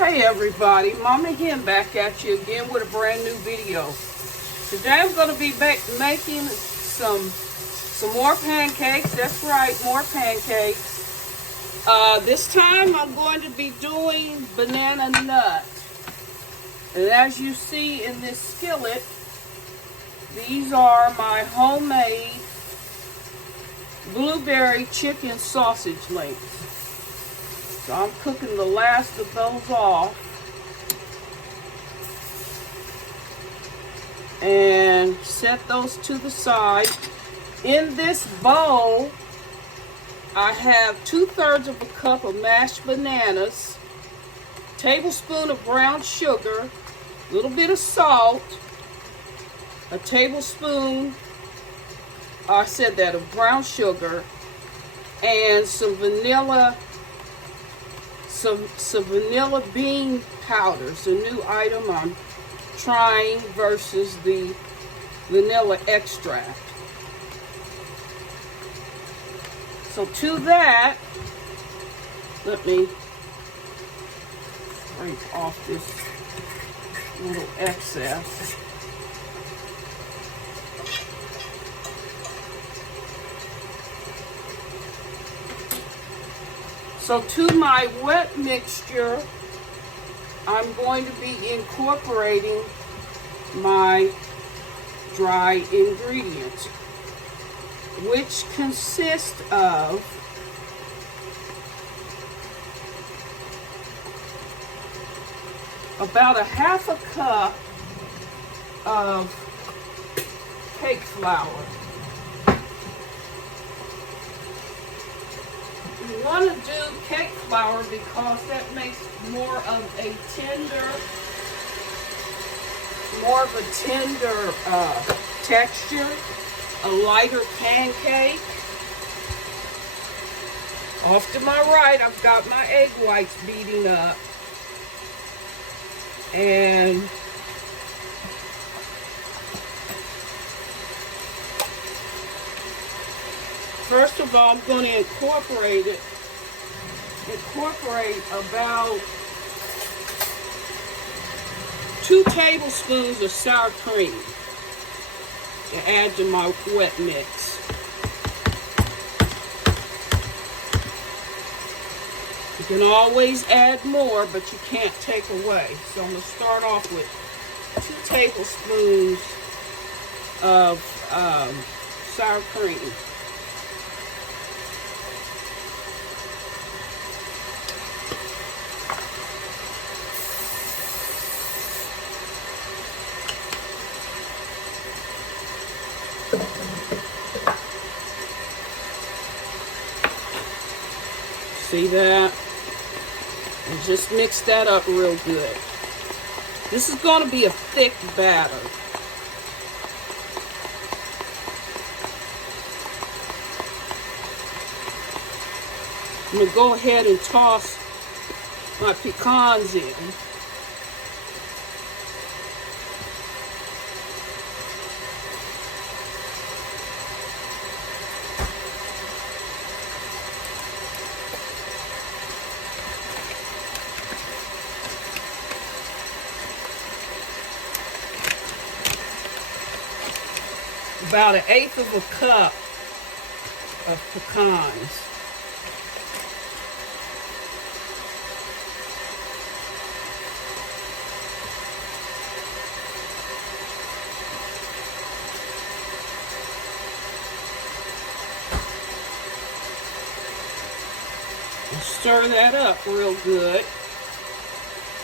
Hey everybody, Mama Hen back at you again with a brand new video. Today I'm going to be making some more pancakes. That's right, more pancakes. This time I'm going to be doing banana nut. And as you see in this skillet, these are my homemade blueberry chicken sausage links. So I'm cooking the last of those off. And set those to the side. In this bowl, I have 2/3 of a cup of mashed bananas, tablespoon of brown sugar, a little bit of salt, a tablespoon, I said that, of brown sugar, and some vanilla bean powder. It's a new item I'm trying versus the vanilla extract. So to that, let me scrape off this little excess. So to my wet mixture, I'm going to be incorporating my dry ingredients, which consist of about a 1/2 cup of cake flour. You want to do cake flour because that makes more of a tender texture, a lighter pancake. Off to my right, I've got my egg whites beating up. And first of all, I'm going to incorporate about 2 tablespoons of sour cream to add to my wet mix. You can always add more, but you can't take away. So I'm going to start off with 2 tablespoons of sour cream. See that? And just mix that up real good. This is going to be a thick batter. I'm going to go ahead and toss my pecans in. About 1/8 of a cup of pecans. And stir that up real good.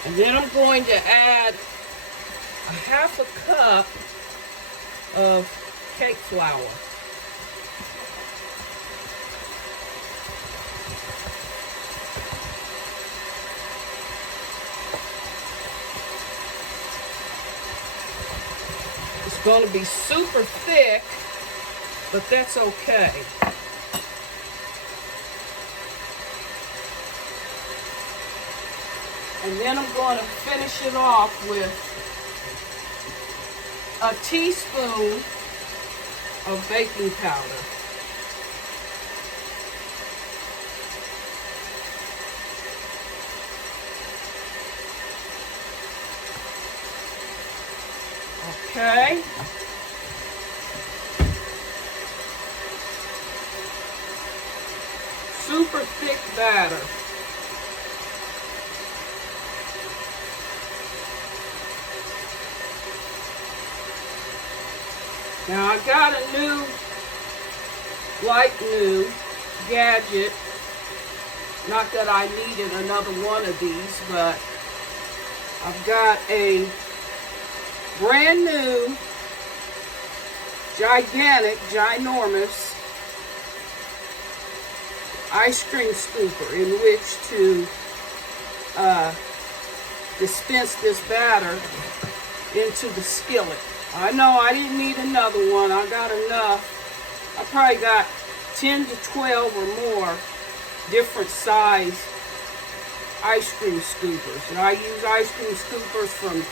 And then I'm going to add 1/2 cup of cake flour. It's going to be super thick, but that's okay. And then I'm going to finish it off with a teaspoon of baking powder. Okay. Super thick batter. Now I got a new, new gadget. Not that I needed another one of these, but I've got a brand new, ginormous ice cream scooper in which to dispense this batter into the skillet. I know I didn't need another one. I got enough. I probably got 10 to 12 or more different size ice cream scoopers. And I use ice cream scoopers from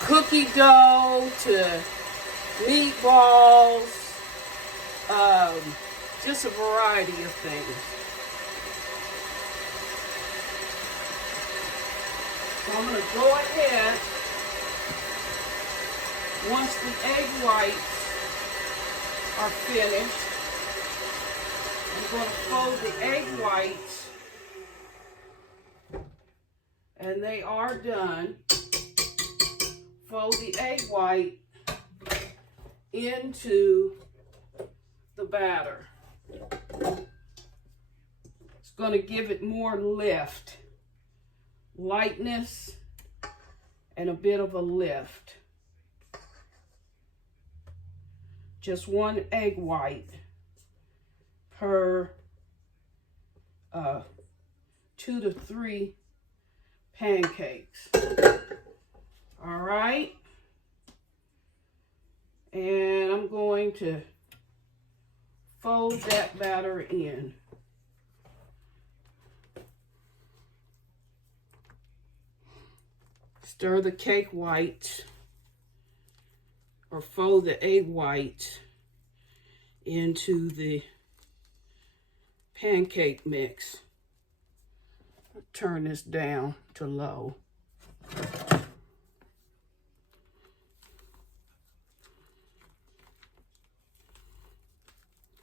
cookie dough to meatballs, just a variety of things. So I'm going to go ahead, once the egg whites are finished, I'm going to fold the egg whites, and they are done. Fold the egg white into the batter. It's going to give it more lift, lightness, and a bit of a lift. Just one egg white per 2 to 3 pancakes. All right. And I'm going to fold that batter in. Stir the cake whites, or fold the egg whites into the pancake mix. Turn this down to low.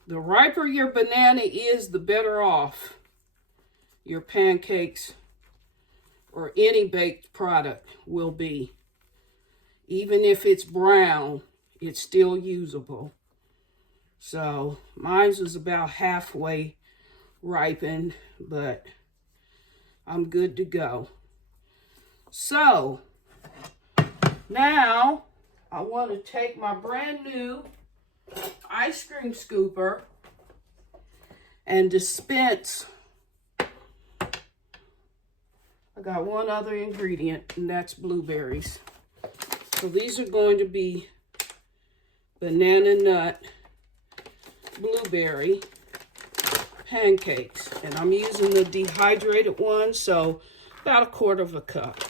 The riper your banana is, the better off your pancakes or any baked product will be. Even if it's brown, it's still usable. So mine was about halfway ripened, but I'm good to go. So now I want to take my brand new ice cream scooper and dispense. I got one other ingredient, and that's blueberries. So these are going to be Banana Nut Blueberry Pancakes. And I'm using the dehydrated one, so about 1/4 cup.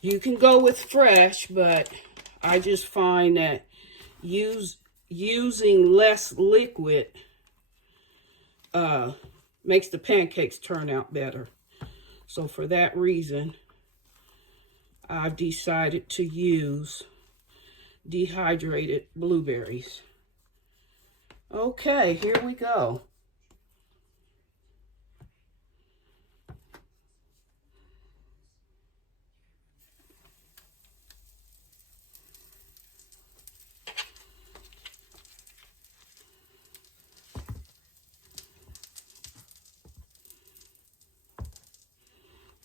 You can go with fresh, but I just find that using less liquid makes the pancakes turn out better. So for that reason, I've decided to use dehydrated blueberries. Okay, here we go.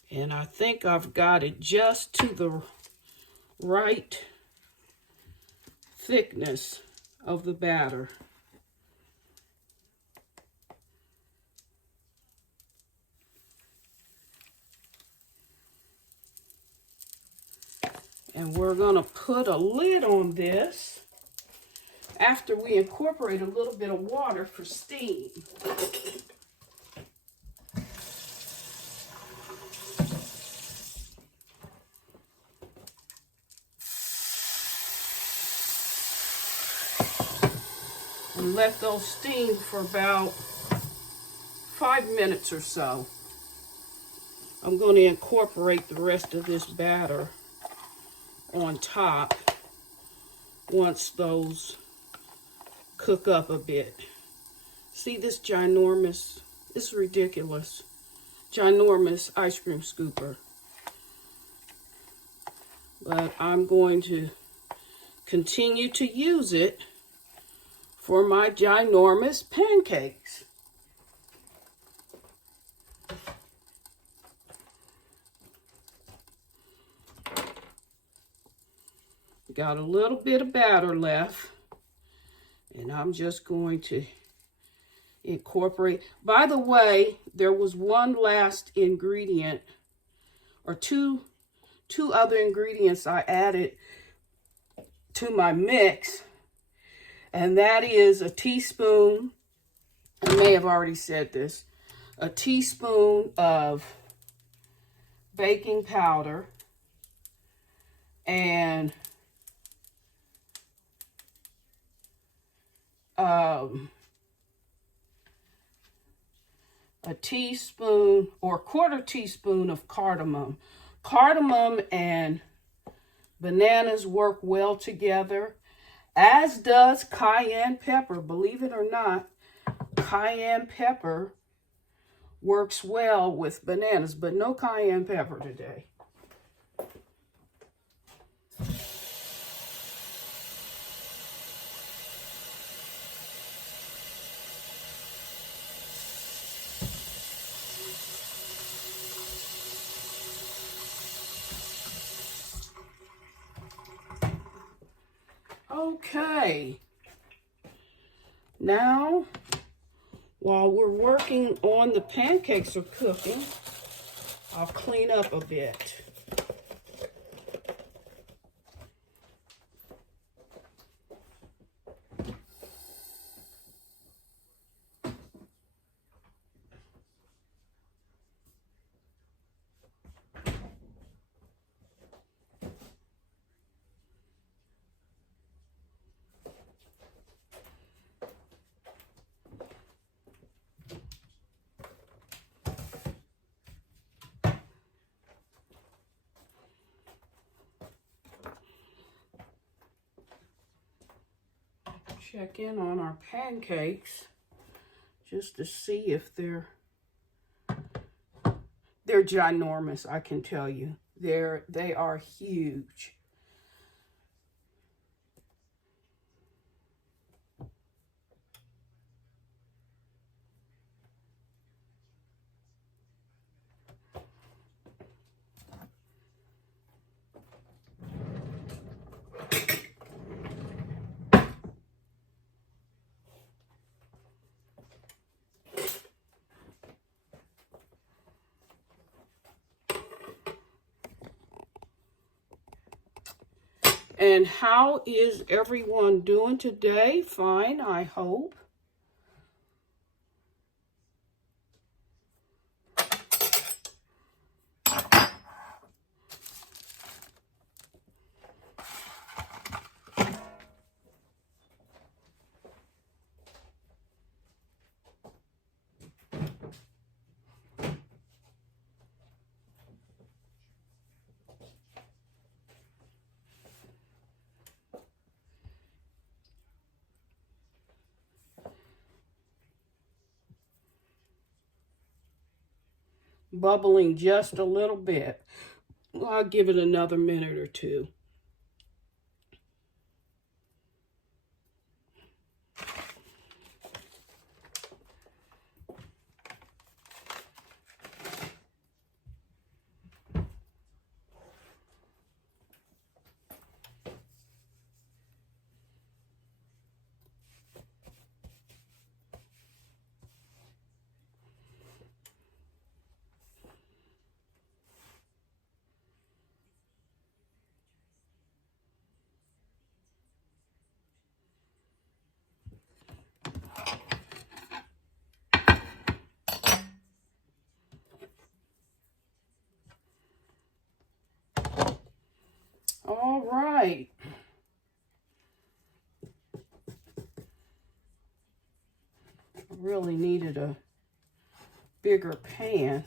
And I think I've got it just to the right thickness of the batter. And we're going to put a lid on this after we incorporate a little bit of water for steam. And let those steam for about 5 minutes or so. I'm going to incorporate the rest of this batter on top once those cook up a bit. See this ginormous, this is ridiculous, ginormous ice cream scooper. But I'm going to continue to use it for my ginormous pancakes. Got a little bit of batter left, and I'm just going to incorporate. By the way, there was one last ingredient, or two other ingredients I added to my mix, and that is a teaspoon, I may have already said this, a teaspoon of baking powder and a teaspoon or quarter teaspoon of cardamom. Cardamom and bananas work well together, as does cayenne pepper. Believe it or not, cayenne pepper works well with bananas, but no cayenne pepper today. Okay, now while we're working on the pancakes are cooking, I'll clean up a bit. Check in on our pancakes just to see if they're ginormous. I can tell you they are huge. And how is everyone doing today? Fine, I hope. Bubbling just a little bit. Well, I'll give it another minute or two. All right. I really needed a bigger pan.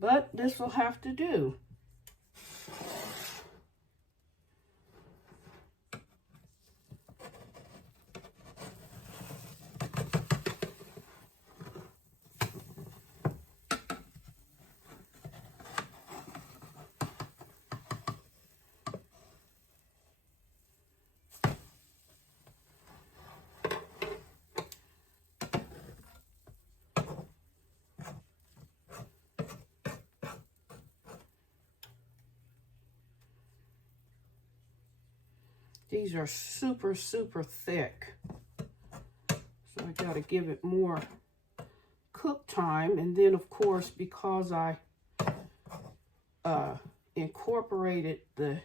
but this will have to do. These are super, super thick. So I gotta give it more cook time. And then of course, because I incorporated the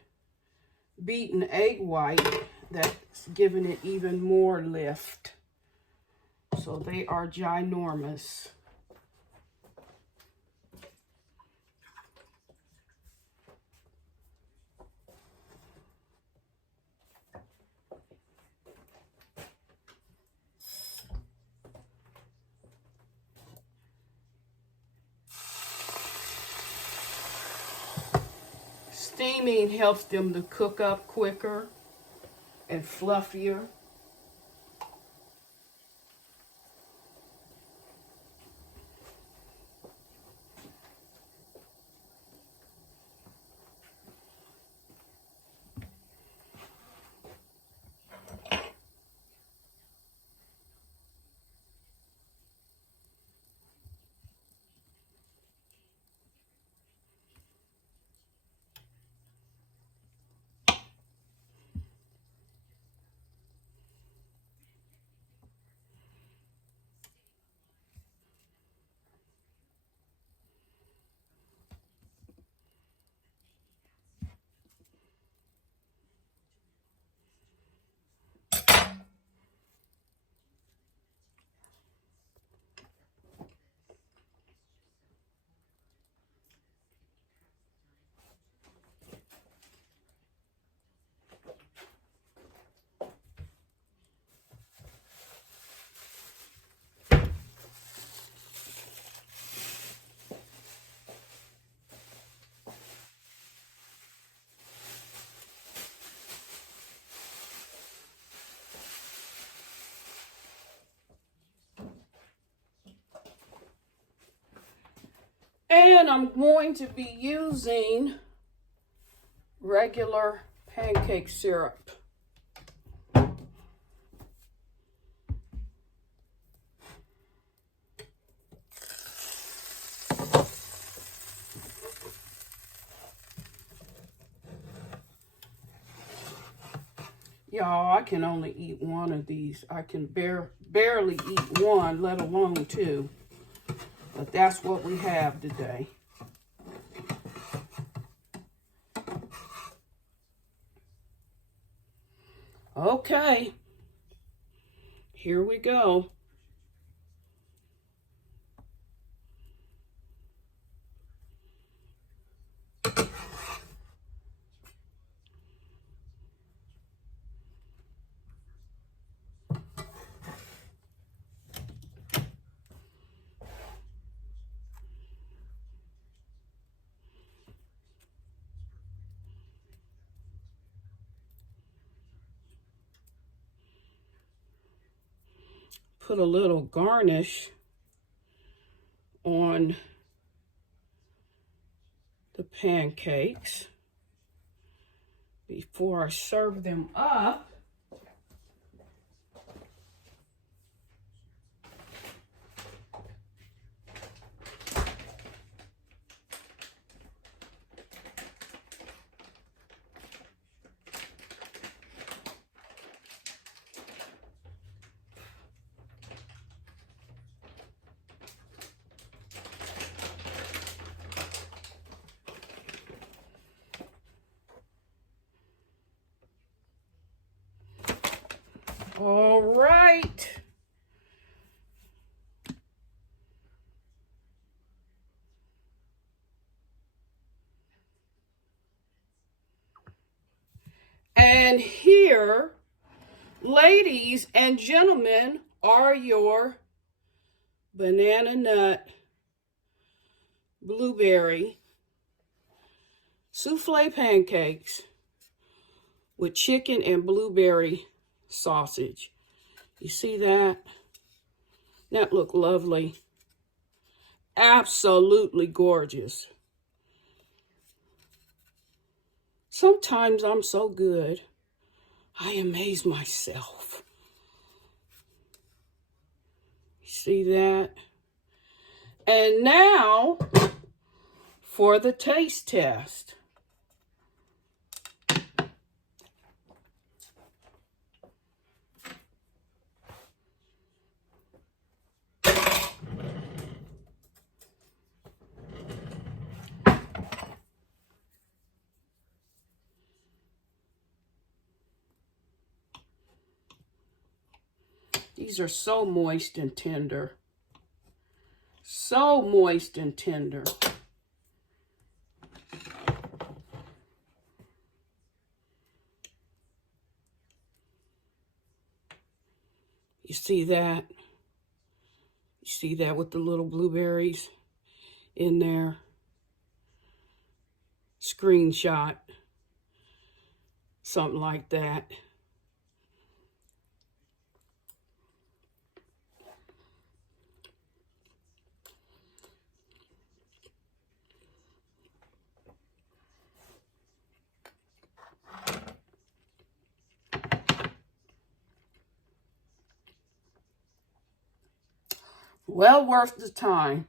beaten egg white, that's giving it even more lift. So they are ginormous. Steaming helps them to cook up quicker and fluffier. And I'm going to be using regular pancake syrup. Y'all, I can only eat one of these. I can barely eat one, let alone two. But that's what we have today. Okay, here we go. Put a little garnish on the pancakes before I serve them up. All right. And here, ladies and gentlemen, are your Banana Nut blueberry souffle pancakes with chicken and blueberry sausage. You see that? That look lovely. Absolutely gorgeous. Sometimes I'm so good, I amaze myself. You see that? And now for the taste test. These are so moist and tender. So moist and tender. You see that? You see that with the little blueberries in there? Screenshot. Something like that. Well worth the time.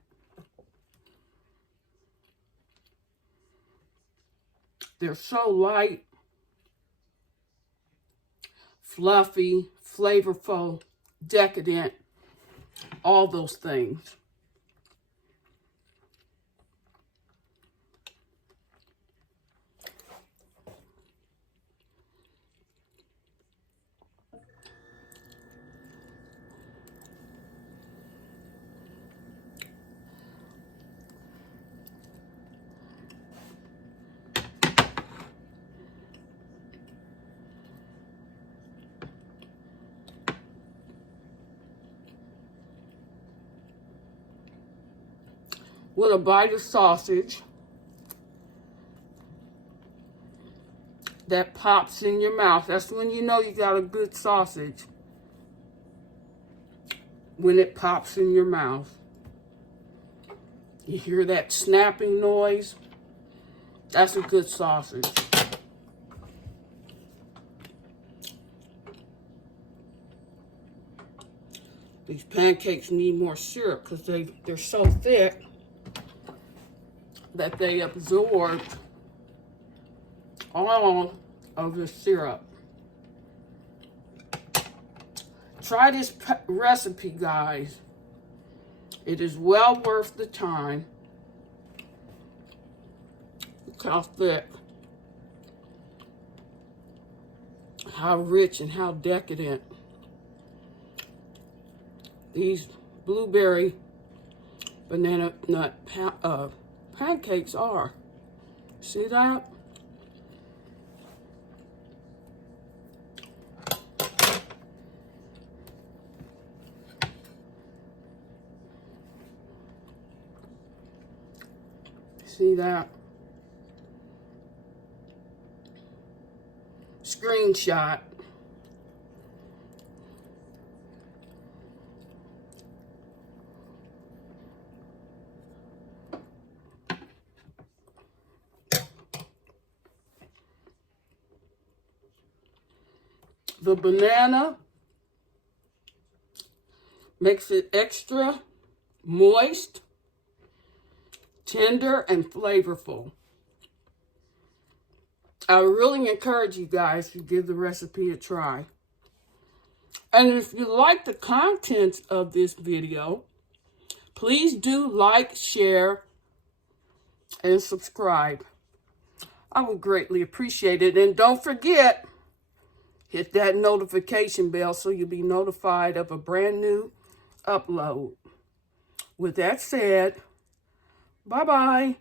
They're so light, fluffy, flavorful, decadent, all those things. With a bite of sausage that pops in your mouth. That's when you know you got a good sausage. When it pops in your mouth. You hear that snapping noise? That's a good sausage. These pancakes need more syrup because they're so thick that they absorb all of the syrup. Try this recipe, guys. It is well worth the time. Look how thick, how rich, and how decadent these blueberry banana nut pancakes are. See that? See that? Screenshot. The banana makes it extra moist, tender, and flavorful. I really encourage you guys to give the recipe a try. And if you like the contents of this video, please do like, share, and subscribe. I would greatly appreciate it. And don't forget, hit that notification bell so you'll be notified of a brand new upload. With that said, bye-bye.